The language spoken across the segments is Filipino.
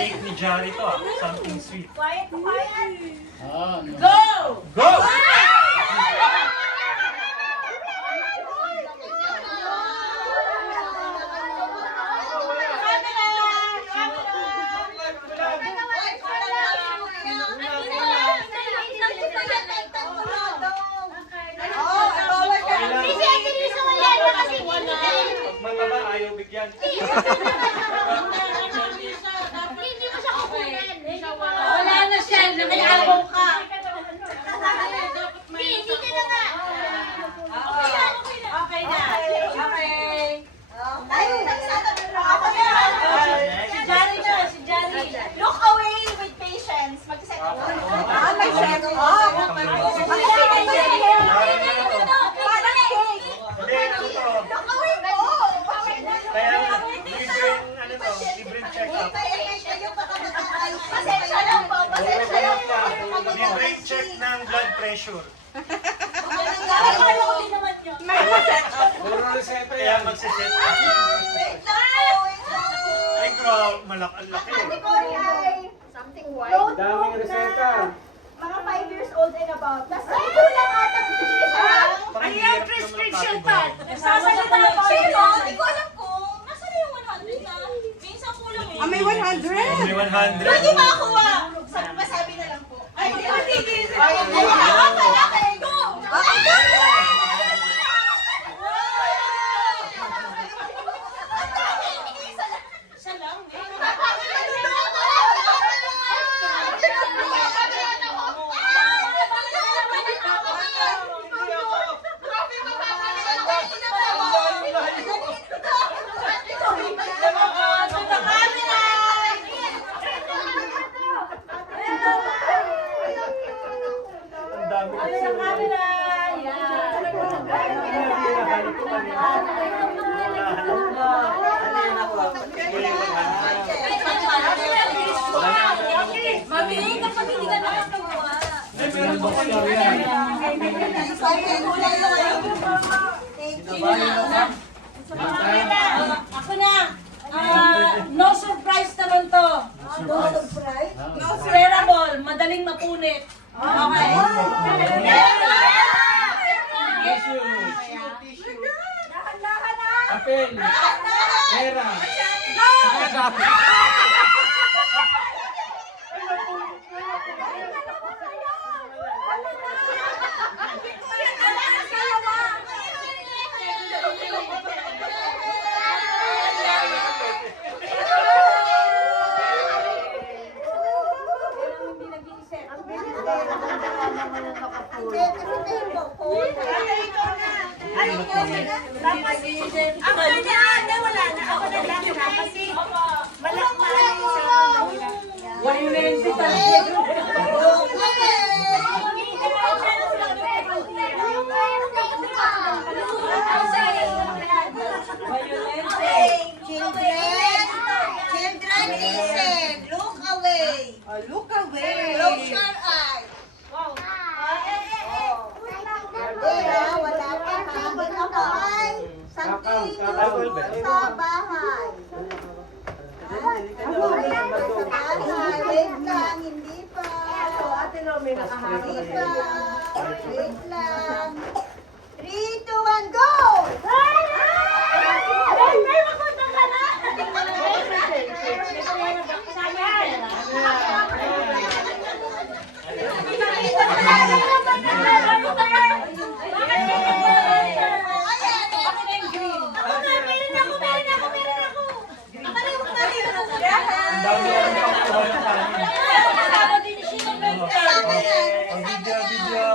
Cake ni Jari to something sweet. Quiet, quiet. Go! Go! Mataba ayaw bigyan. Wala na siya, nakaiabaw ka. Hindi ka na nga. Okay na. Okay. Si Jari na, si Jari. Look away with patience. Mag-set up. May set up. Look away po. Kaya libreng check-up. Pasensya lang po. Pasensya lang po. Libreng check ng blood pressure. Kaya magsiset up. Wait lang. Ay, grabe, malaki. Something white. Daming reseta. Mga 5 years old and above. Tapos kulang ata isa lang. Ayan, prescription pad. Sasalita ako. Hindi ko alam kung nasaan yung 100 na. Minsan kulang eh. May 100. May 100. Pwede makakuha. Masabi na lang po. Ay, hindi ko tigil. Ay, okay, go! Isa lang eh. Ang dami kasi. Mami, kapag hindi ka nakakagawa. Ay, meron ba kayo yan? Ako na. No surprise naman to. No surprise? No shareable, madaling mapunit. Okay. Dahan-dahan na! Apel. Pera. Children, listen. Look away. Look away. Close your eyes. Wala pa. Habang ako ay something sa bahay. Sa bahay. Wait lang, hindi pa. Hindi pa. Wait lang. 3, 2, 1, go! Ang dami lang ang pagkuha ng kanin. Ang video.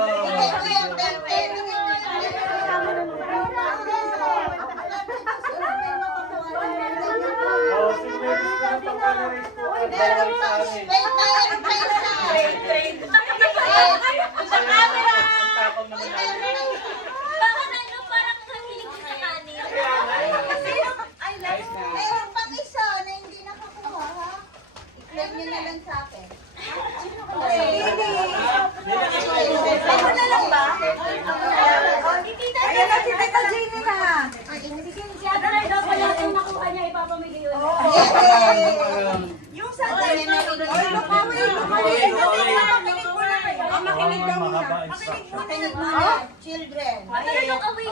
Yung sandali na rin. Makinig daw muna. Mahaba Makinig instruction. muna. Children. Look away.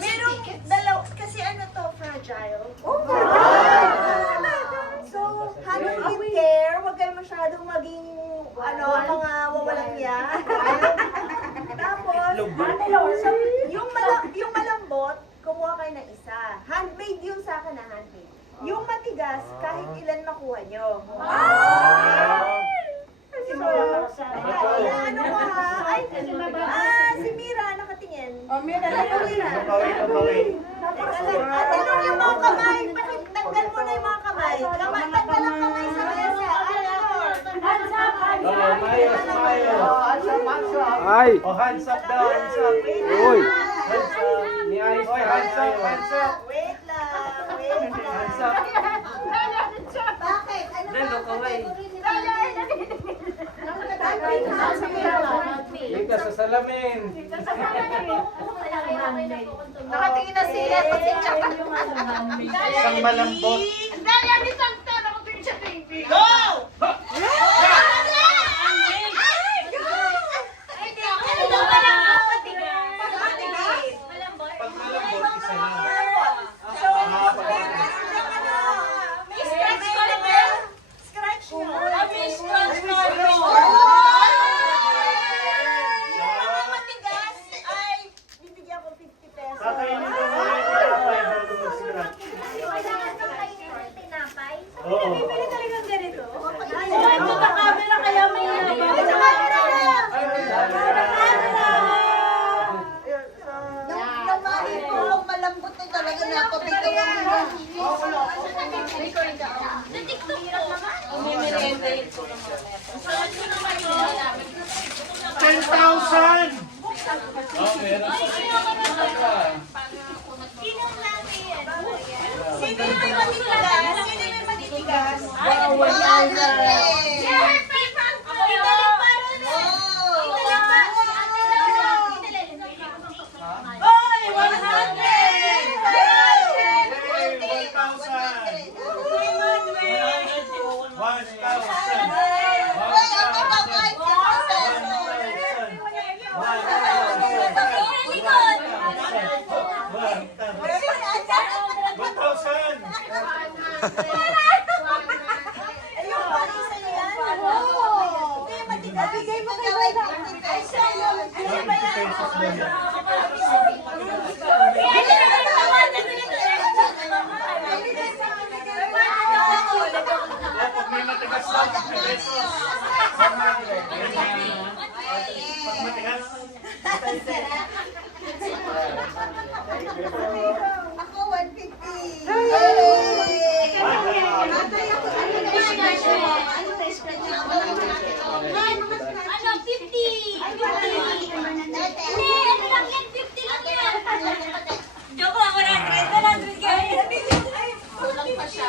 Merong dalaw, kasi ano to, fragile. So, handle with care. Huwag kayo masyadong maging, mga wawalang yan. Tapos, so, yung malambot, kumuha kayo ng isa. Handmade yung sa akin na handmade. Yung matigas, kahit ilan makuha nyo. So, ano ko ha? Ay, si Mira, nakatingin. Mira. Tanong yung mga kamay. Tanggal mo na yung mga kamay. Tanggal ang kamay sa mesa. Ay! Oh, hands up daw, hands up. Uy! Hands up. Ni Ayos Oy, hands up, hands up. Wait lang. Hands up. Bakit? Ano Then, look away. Dito sa salamin! Nakatingin na siya. Isang malambot. Go! Pag malambot, isa lang. So, may scratch ko na ba? Scratch nyo. Yung matigas ay bibigyan ko 50 pesos. Kakainin ko muna yung tinapay bago mag-scratch. Oo. Bibili talagang ganito. Ito sa camera kaya may Nung mahipong malambot na talaga napabigyan mo. 10,000! Oh, meron pa. Sino natin? Sino yung may matitigas? Sino yung may matitigas? Wow, 1,000. Oy, 100! Hey, Ayun, parang isa yan. Hindi, matigas. Bigay mo kay Wai 50 pesos. Ano ba yan? Pag may matigas lang, pesos. Pag matigas, Ako, 150. Ano, 50! 50! Hindi, ano lang yan, 50 lang yan! Joke lang, 100 guys! Kulang pa siya.